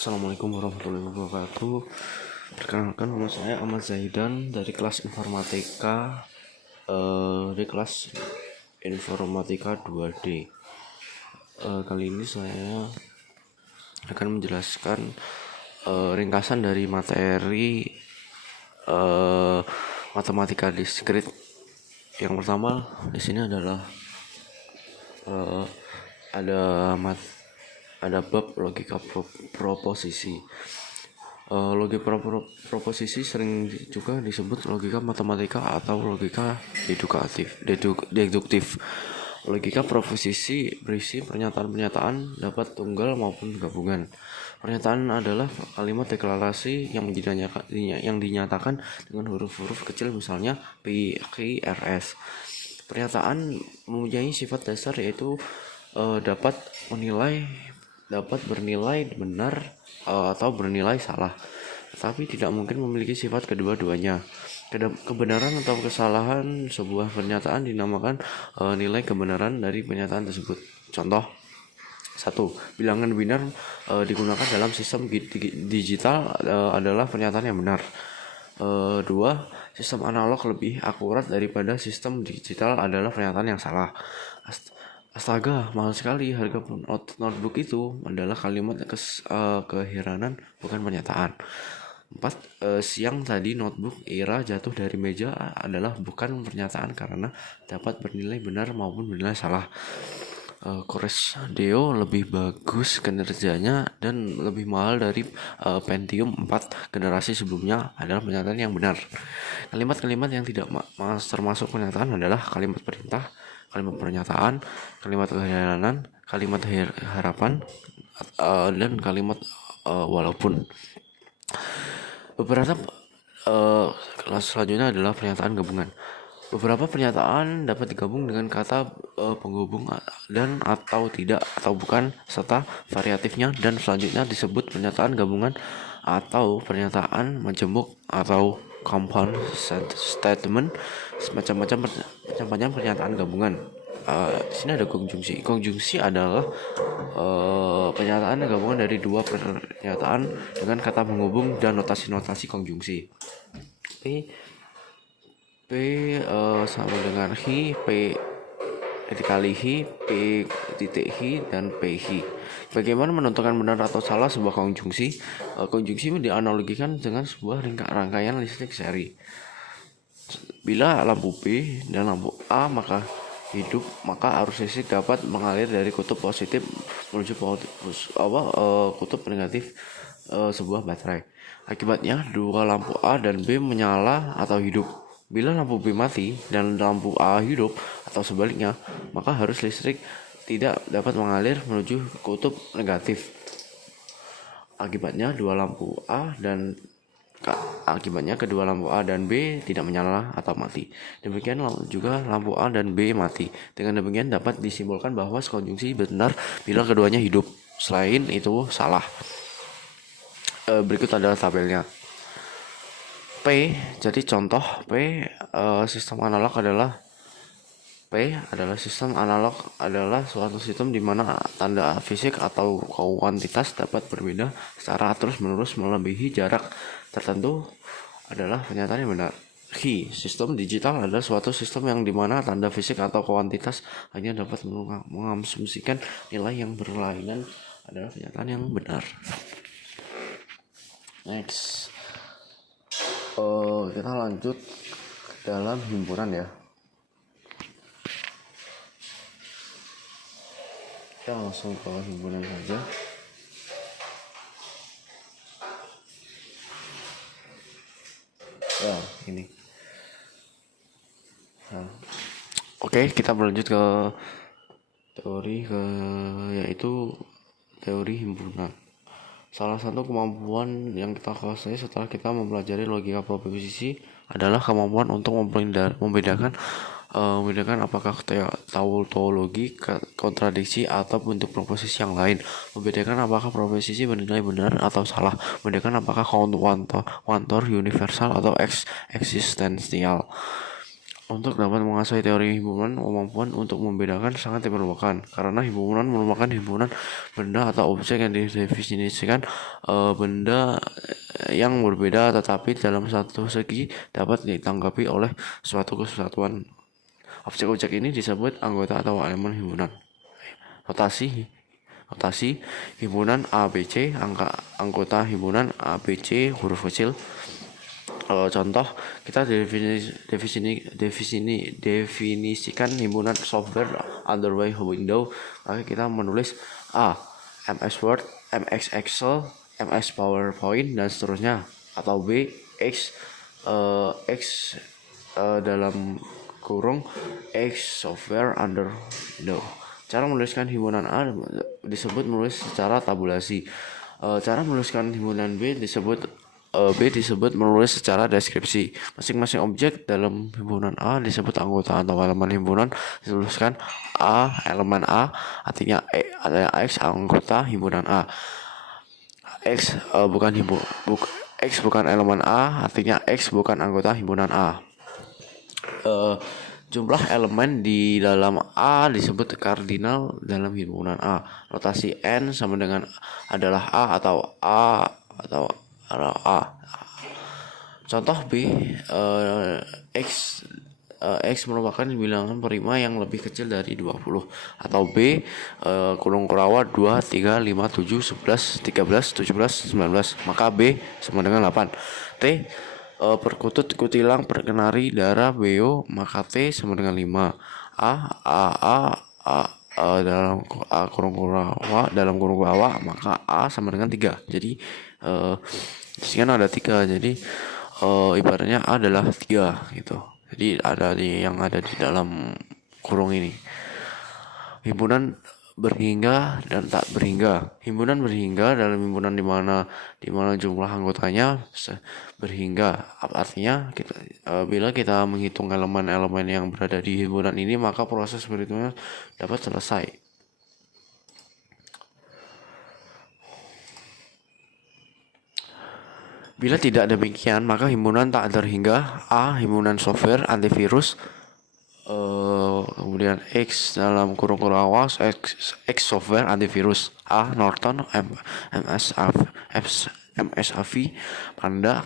Assalamualaikum warahmatullahi wabarakatuh. Perkenalkan, nama saya Ahmad Zaidan dari kelas informatika di kelas informatika 2D. Kali ini saya akan menjelaskan ringkasan dari materi matematika diskrit. Yang pertama di sini adalah ada bab logika proposisi. Proposisi sering juga disebut logika matematika atau logika deduktif. Logika proposisi berisi pernyataan-pernyataan dapat tunggal maupun gabungan. Pernyataan adalah kalimat deklarasi yang dinyatakan dengan huruf-huruf kecil, misalnya P, Q, R, S. Pernyataan mempunyai sifat dasar yaitu dapat bernilai benar atau bernilai salah, tetapi tidak mungkin memiliki sifat kedua-duanya. Kebenaran atau kesalahan sebuah pernyataan dinamakan nilai kebenaran dari pernyataan tersebut. Contoh: 1. Bilangan binar digunakan dalam sistem digital adalah pernyataan yang benar. 2. Sistem analog lebih akurat daripada sistem digital adalah pernyataan yang salah. Astaga, mahal sekali harga notebook itu adalah kalimat keheranan, bukan pernyataan. 4. Siang tadi notebook Ira jatuh dari meja adalah bukan pernyataan karena dapat bernilai benar maupun bernilai salah. Cores Deo lebih bagus kinerjanya dan lebih mahal dari Pentium 4 generasi sebelumnya adalah pernyataan yang benar. Kalimat-kalimat yang tidak termasuk pernyataan adalah kalimat perintah, kalimat pernyataan, kalimat keheranan, kalimat harapan, dan kalimat walaupun. Beberapa kelas selanjutnya adalah pernyataan gabungan. Beberapa pernyataan dapat digabung dengan kata penghubung dan atau tidak atau bukan serta variatifnya, dan selanjutnya disebut pernyataan gabungan atau pernyataan majemuk atau compound statement. Macam-macam pernyataan gabungan. Di sini ada konjungsi. Konjungsi adalah pernyataan gabungan dari dua pernyataan dengan kata penghubung dan notasi konjungsi. P sama dengan hi, P dikali hi, P titik hi, dan P hi. Bagaimana menentukan benar atau salah sebuah konjungsi? Konjungsi dianalogikan dengan sebuah rangkaian listrik seri. Bila lampu P dan lampu A hidup, maka arus listrik dapat mengalir dari kutub positif menuju kutub negatif sebuah baterai. Akibatnya dua lampu A dan B menyala atau hidup. Bila lampu B mati dan lampu A hidup atau sebaliknya, maka arus listrik tidak dapat mengalir menuju kutub negatif. Akibatnya kedua lampu A dan B tidak menyala atau mati. Demikian juga lampu A dan B mati. Dengan demikian dapat disimbolkan bahwa konjungsi benar bila keduanya hidup. Selain itu salah. Berikut adalah tabelnya. P, jadi contoh P, sistem analog adalah suatu sistem di mana tanda fisik atau kuantitas dapat berbeda secara terus-menerus melebihi jarak tertentu adalah pernyataan yang benar. Hi, sistem digital adalah suatu sistem yang di mana tanda fisik atau kuantitas hanya dapat mengasumsikan nilai yang berlainan adalah pernyataan yang benar. Next. Kita lanjut dalam himpunan ya. Kita langsung ke himpunan saja. Ya, ini. Oke, kita berlanjut ke yaitu teori himpunan. Salah satu kemampuan yang kita kuasai setelah kita mempelajari logika proposisi adalah kemampuan untuk membedakan apakah tautologi, kontradiksi, atau bentuk proposisi yang lain. Membedakan apakah proposisi bernilai benar atau salah. Membedakan apakah kuantor universal atau eksistensial. Untuk dapat menguasai teori himpunan, kemampuan untuk membedakan sangat diperlukan karena himpunan merupakan himpunan benda atau objek yang didefinisikan benda yang berbeda tetapi dalam satu segi dapat ditanggapi oleh suatu kesatuan. Objek-objek ini disebut anggota atau elemen himpunan. Notasi himpunan ABC, anggota himpunan ABC huruf kecil. Contoh, kita definisikan himpunan software under window, maka kita menulis A. MS Word, MS Excel, MS PowerPoint dan seterusnya, atau B. X dalam kurung X software under window. Cara menuliskan himpunan A disebut menulis secara tabulasi. Cara menuliskan himpunan B disebut menulis secara deskripsi. Masing-masing objek dalam himpunan A disebut anggota atau elemen himpunan. Dituliskan A elemen A, artinya X anggota himpunan A. X bukan elemen A, artinya X bukan anggota himpunan A. Jumlah elemen di dalam A disebut kardinal dalam himpunan A. Notasi N sama dengan adalah A atau A. Contoh B, X merupakan bilangan prima yang lebih kecil dari 20, atau B, kurung kurawa 2, 3, 5, 7, 11, 13, 17, 19, maka B sama dengan 8. T, perkutut, kutilang, perkenari, darah, beo, maka T sama dengan 5. Dalam kurung kurawa maka A sama dengan 3. Jadi di sini ada 3, jadi ibaratnya A adalah 3 gitu. Jadi ada yang ada di dalam kurung ini. Himpunan berhingga dan tak berhingga. Himpunan berhingga dalam himpunan di mana jumlah anggotanya berhingga. Artinya bila kita menghitung elemen-elemen yang berada di himpunan ini, maka proses berhitungnya dapat selesai. Bila tidak demikian, maka himpunan tak terhingga. A. Himpunan software antivirus, kemudian X dalam kurung awas X software antivirus. A. Norton, MSAV, Panda,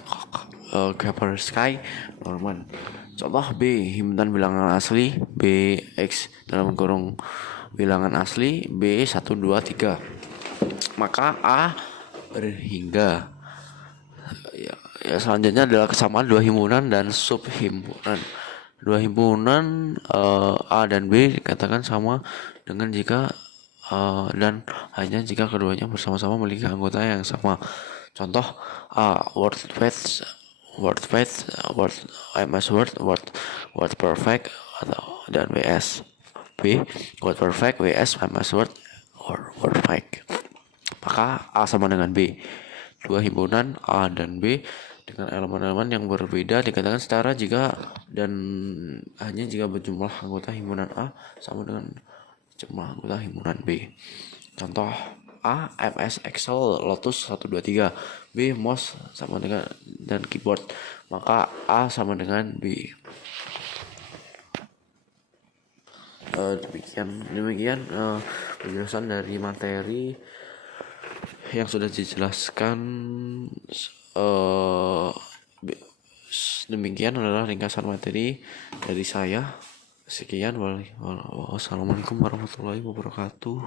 Kaspersky, Norman. Contoh B. Himpunan bilangan asli, B. X dalam kurung bilangan asli, B 1, 2, 3. Maka A berhingga. Ya, selanjutnya adalah kesamaan dua himpunan dan subhimpunan. Dua himpunan A dan B dikatakan sama dengan jika dan hanya jika keduanya bersama-sama memiliki anggota yang sama. Contoh A. WordPad, MS Word, WordPerfect dan WS. B. WordPerfect, WS, MS Word, WordPerfect. Maka A sama dengan B. Dua himpunan A dan B dengan elemen-elemen yang berbeda dikatakan setara jika dan hanya jika berjumlah anggota himpunan A sama dengan jumlah anggota himpunan B. Contoh A. MS Excel, Lotus 1, 2, 3. B. Mouse sama dengan dan keyboard, maka A sama dengan B. Demikian penjelasan dari materi yang sudah dijelaskan. Demikian adalah ringkasan materi dari saya. Sekian, wassalamualaikum warahmatullahi wabarakatuh.